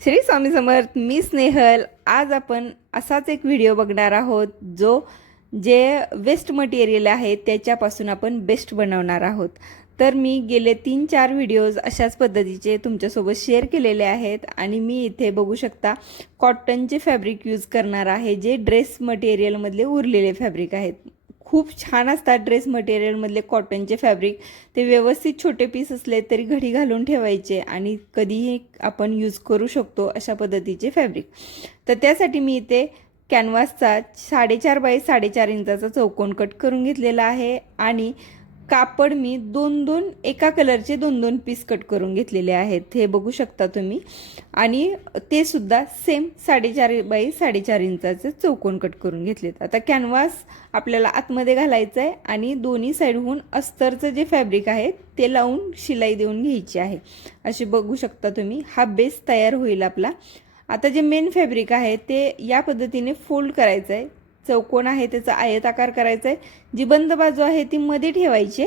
श्री स्वामी समर्थ. मी स्नेहल. आज आपण असाच एक व्हिडिओ बघणार आहोत जे वेस्ट मटेरियल आहे त्याच्यापासून आपण बेस्ट बनवणार आहोत. तर मी गेले 3-4 व्हिडिओज अशाच पद्धतीचे तुमच्यासोबत शेअर केलेले आहेत आणि मी इथे बघू शकता कॉटनचे फॅब्रिक यूज करणार आहे, जे ड्रेस मटेरियलमधले उरलेले फॅब्रिक आहेत. खूप छान असतात ड्रेस मटेरियलमधले कॉटनचे फॅब्रिक. ते व्यवस्थित छोटे पीस असले तरी घडी घालून ठेवायचे आणि कधीही आपण यूज करू शकतो अशा पद्धतीचे फॅब्रिक. तर त्यासाठी मी इथे कॅनव्हासचा 4.5 बाय 4.5 इंचाचा चौकोन कट करून घेतलेला आहे आणि कापड मी एका कलरचे 2-2 पीस कट करून घेतलेले आहेत, हे बघू शकता तुम्ही. आणि ते सुद्धा सेम 4.5 बाय 4.5 इंचाचे चौकोन कट करून घेतलेत. आता कॅनव्हास आपल्याला आतमध्ये घालायचं आहे आणि दोन्ही साईडहून अस्तरचं जे फॅब्रिक आहे ते लावून शिलाई देऊन घ्यायची आहे. अशी बघू शकता तुम्ही. हा बेस तयार होईल आपला. आता जे मेन फॅब्रिक आहे ते या पद्धतीने फोल्ड करायचं आहे. चौकोन आहे त्याचा आयताकार करायचा आहे. जी बंद बाजू आहे ती मध्ये ठेवायची.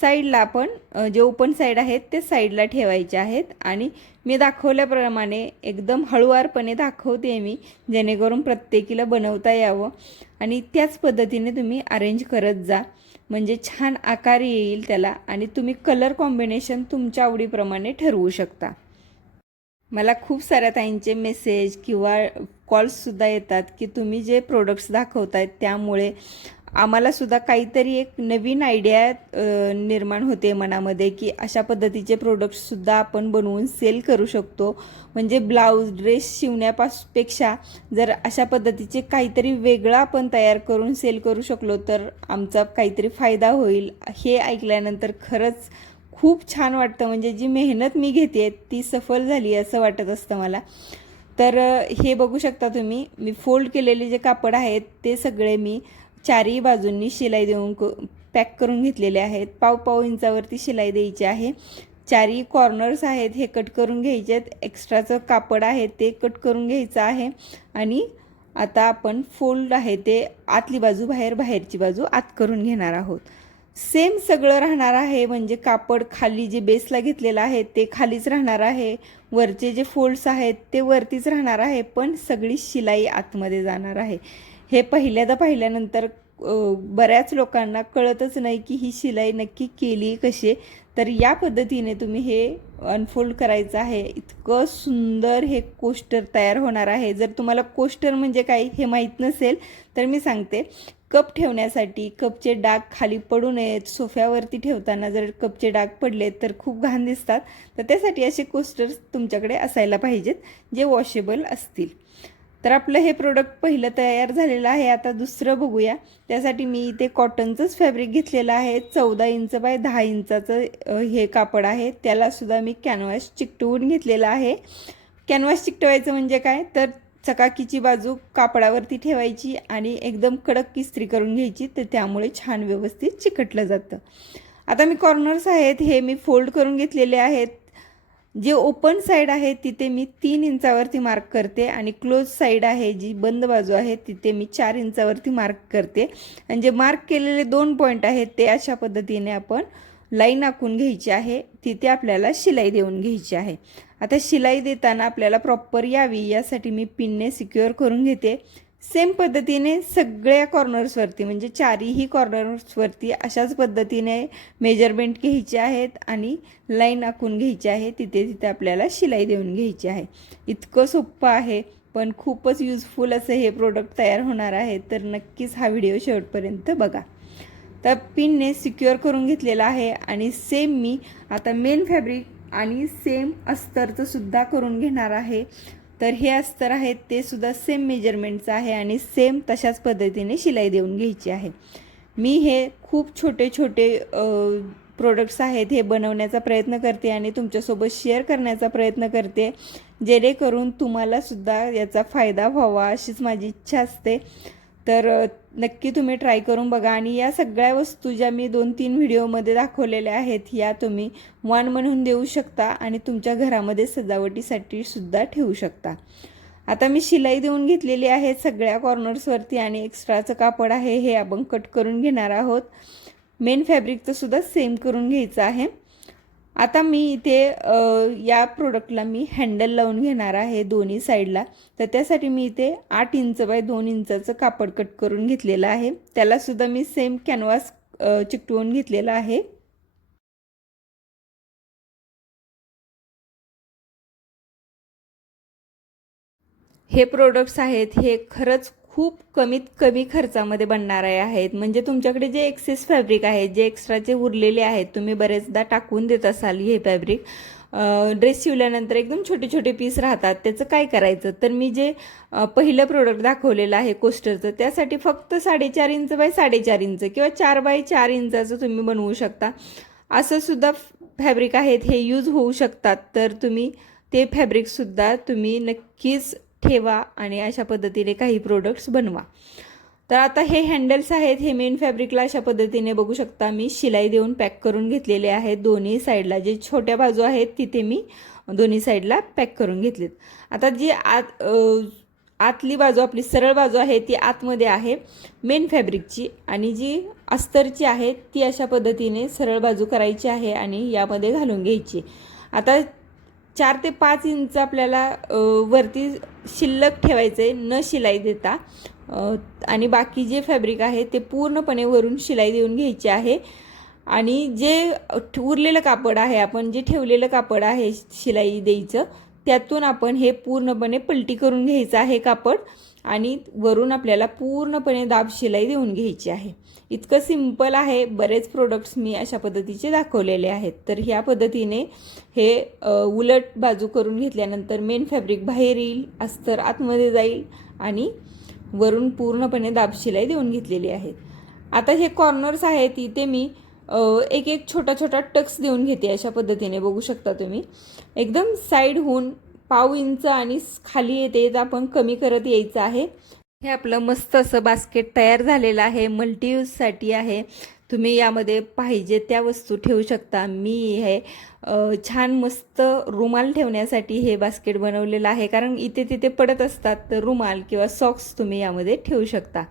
साईडला आपण जे ओपन साईड आहेत ते साईडला ठेवायचे आहेत. आणि मी दाखवल्याप्रमाणे एकदम हळूवारपणे दाखवते मी, जेणेकरून प्रत्येकीला बनवता यावं. आणि त्याच पद्धतीने तुम्ही अरेंज करत जा, म्हणजे छान आकार येईल त्याला. आणि तुम्ही कलर कॉम्बिनेशन तुमच्या आवडीप्रमाणे ठरवू शकता. मला खूप साऱ्या ताईंचे मेसेज किंवा कॉल्ससुद्धा येतात की तुम्ही जे प्रोडक्ट्स दाखवतायत त्यामुळे आम्हालासुद्धा काहीतरी एक नवीन आयडिया निर्माण होते मनामध्ये की अशा पद्धतीचे प्रोडक्ट्ससुद्धा आपण बनवून सेल करू शकतो. म्हणजे ब्लाऊज ड्रेस शिवण्यापेक्षा जर अशा पद्धतीचे काहीतरी वेगळं आपण तयार करून सेल करू शकलो तर आमचा काहीतरी फायदा होईल. हे ऐकल्यानंतर खरंच खूप छान वाटतं. म्हणजे जी मेहनत मी घेते ती सफल झाली असं वाटत असतं मला. तर हे बघू शकता तुम्ही. मी फोल्ड केलेले जे कापड आहेत ते सगळे मी चारही बाजूंनी शिलाई देऊन पॅक करून घेतलेले आहेत. 1.5 इंचावरती शिलाई द्यायची आहे. चारही कॉर्नर्स आहेत हे कट करून घ्यायचे आहेत. एक्स्ट्राचं कापड आहे ते कट करून घ्यायचं आहे. आणि आता आपण फोल्ड आहे ते आतली बाजू बाहेर, बाहेरची बाजू आत करून घेणार आहोत. सेम सगळं राहणार आहे. म्हणजे कापड खाली जे बेसला घेतलेलं आहे ते खालीच राहणार आहे. वरचे जे फोल्ड्स आहेत ते वरतीच राहणार आहे, पण सगळी शिलाई आतमध्ये जाणार आहे. हे पाहिल्यानंतर बऱ्याच लोकांना कळतच नाही की ही शिलाई नक्की केली कशी. तर या पद्धतीने तुम्ही हे अनफोल्ड करायचं आहे. इतकं सुंदर हे कोस्टर तयार होणार आहे. जर तुम्हाला कोस्टर म्हणजे काय हे माहीत नसेल तर मी सांगते. कप ठेवण्यासाठी कपचे डाग खाली पडू नयेत. सोफ्यावरती ठेवताना जर कपचे डाग पडले तर खूप घाण दिसतात. तर त्यासाठी असे कोस्टर्स तुमच्याकडे असायला पाहिजेत जे वॉशेबल असतील. तर आपलं हे प्रोडक्ट पहिलं तयार झालेलं आहे. आता दुसरं बघूया. त्यासाठी मी इथे कॉटनचंच फॅब्रिक घेतलेलं आहे. 14 इंच बाय 10 इंचाचं हे कापड आहे. त्यालासुद्धा मी कॅनव्हास चिकटवून घेतलेला आहे. कॅनव्हास चिकटवायचं म्हणजे काय तर चकाकीची बाजू कापडावरती ठेवायची आणि एकदम कडक इस्त्री करून घ्यायची, तर त्यामुळे छान व्यवस्थित चिकटलं जातं. आता मी कॉर्नर्स आहेत हे मी फोल्ड करून घेतलेले आहेत. जे ओपन साईड आहे तिथे मी 3 इंचावरती मार्क करते आणि क्लोज साईड आहे जी बंद बाजू आहे तिथे मी 4 इंचावरती मार्क करते. आणि जे मार्क केलेले 2 पॉईंट आहेत ते अशा पद्धतीने आपण लाईन आखून घ्यायची आहे. तिथे आपल्याला शिलाई देऊन घ्यायची आहे. आता शिलाई देताना आपल्याला प्रॉपर यावी यासाठी मी पिनने सिक्युअर करून घेते. सेम पद्धतीने सगळ्या कॉर्नर्सवरती म्हणजे चारही कॉर्नर्सवरती अशाच पद्धतीने मेजरमेंट घ्यायचे आहेत आणि लाईन आखून घ्यायची आहे. तिथे आपल्याला शिलाई देऊन घ्यायची आहे. इतकं सोपं आहे पण खूपच युजफुल असं हे प्रोडक्ट तयार होणार आहे. तर नक्कीच हा व्हिडिओ शेवटपर्यंत बघा. तर पिनने सिक्युअर करून घेतलेला आहे आणि सेम मी आता मेन फॅब्रिक आणि सेम अस्तरचं सुद्धा करून घेणार आहे. तर हे अस्तर आहेत ते सुद्धा सेम मेजरमेंटचं आहे आणि सेम तशाच पद्धतीने शिलाई देऊन घ्यायची आहे. मी हे खूप छोटे प्रोडक्ट्स आहेत हे बनवण्याचा प्रयत्न करते आणि तुमच्यासोबत शेअर करण्याचा प्रयत्न करते, जेणेकरून तुम्हालासुद्धा याचा फायदा व्हावा अशीच माझी इच्छा असते. तर नक्की तुम्ही ट्राय करून बघा. आणि या सगळ्या वस्तू ज्या मी 2-3 व्हिडिओमध्ये दाखवलेल्या आहेत या तुम्ही वाण म्हणून देऊ शकता आणि तुमच्या घरामध्ये सजावटीसाठी सुद्धा ठेवू शकता. आता मी शिलाई देऊन घेतलेली आहे सगळ्या कॉर्नर्सवरती आणि एक्स्ट्राचं कापड आहे हे आपण कट करून घेणार आहोत. मेन फॅब्रिकचं सुद्धा सेम करून घ्यायचं आहे. आता मी इथे या प्रोडक्टला मी हँडल लावून घेणार आहे दोन्ही साईडला. तर त्यासाठी मी इथे 8 इंच बाय 2 इंचाचं कापड कट करून घेतलेलं आहे. त्यालासुद्धा मी सेम कॅनव्हास चिकटवून घेतलेला आहे. हे प्रोडक्ट्स आहेत हे खरंच खूप कमीत कमी खर्चामध्ये बनणारे आहेत. म्हणजे तुमच्याकडे जे एक्सेस फॅब्रिक आहे, जे एक्स्ट्राचे उरलेले आहेत, तुम्ही बरेचदा टाकून देत असाल हे फॅब्रिक. ड्रेस शिवल्यानंतर एकदम छोटे छोटे पीस राहतात, त्याचं काय करायचं. तर मी जे पहिलं प्रोडक्ट दाखवलेलं आहे कोस्टरचं, त्यासाठी फक्त 4.5 इंच बाय 4.5 इंच किंवा 4 बाय 4 इंचाचं तुम्ही बनवू शकता. असं सुद्धा फॅब्रिक आहेत हे यूज होऊ शकतात. तर तुम्ही ते फॅब्रिकसुद्धा तुम्ही नक्कीच ठेवा आणि अशा पद्धतीने काही प्रोडक्ट्स बनवा. तर आता हे हँडल्स आहेत हे मेन फॅब्रिकला अशा पद्धतीने बघू शकता मी शिलाई देऊन पॅक करून घेतलेले आहेत. दोन्ही साईडला जे छोट्या बाजू आहेत तिथे मी दोन्ही साईडला पॅक करून घेतलेत. आता जी आतली बाजू आपली सरळ बाजू आहे ती आतमध्ये आहे मेन फॅब्रिकची, आणि जी अस्तरची आहे ती अशा पद्धतीने सरळ बाजू करायची आहे आणि यामध्ये घालून घ्यायची. आता 4 ते 5 इंच आपल्याला वरती शिल्लक ठेवायचं आहे न शिलाई देता, आणि बाकी जे फॅब्रिक आहे ते पूर्णपणे वरून शिलाई देऊन घ्यायची आहे. आणि जे उरलेलं कापड आहे, आपण जे ठेवलेलं कापड आहे शिलाई द्यायचं, त्यातून आपण हे पूर्णपणे पलटी करून घ्यायचं आहे कापड, आणि वरून आपल्याला पूर्णपणे दाब शिलाई देऊन घ्यायची आहे. इतकं सिंपल आहे. बरेच प्रोडक्ट्स मी अशा पद्धतीचे दाखवलेले आहेत. तर ह्या पद्धतीने हे उलट बाजू करून घेतल्यानंतर मेन फॅब्रिक बाहेर येईल, अस्तर आतमध्ये जाईल आणि वरून पूर्णपणे दाब शिलाई देऊन घेतलेली आहे. आता हे कॉर्नर्स आहेत इथे मी एक एक छोटा छोटा टक्स देऊन घेते. अशा पद्धतीने बघू शकता तुम्ही, एकदम साईड होऊन 1/2 इंच आणि खाली येते आपण कमी करत यायचं आहे. हे आपलं मस्त असं बास्केट तयार झालेलं आहे. मल्टी यूजसाठी आहे. तुम्ही यामध्ये पाहिजे त्या वस्तू ठेवू शकता. मी हे छान मस्त रुमाल ठेवण्यासाठी हे बास्केट बनवलेलं आहे, कारण इथे तिथे पडत असतात तर रुमाल किंवा सॉक्स तुम्ही यामध्ये ठेवू शकता.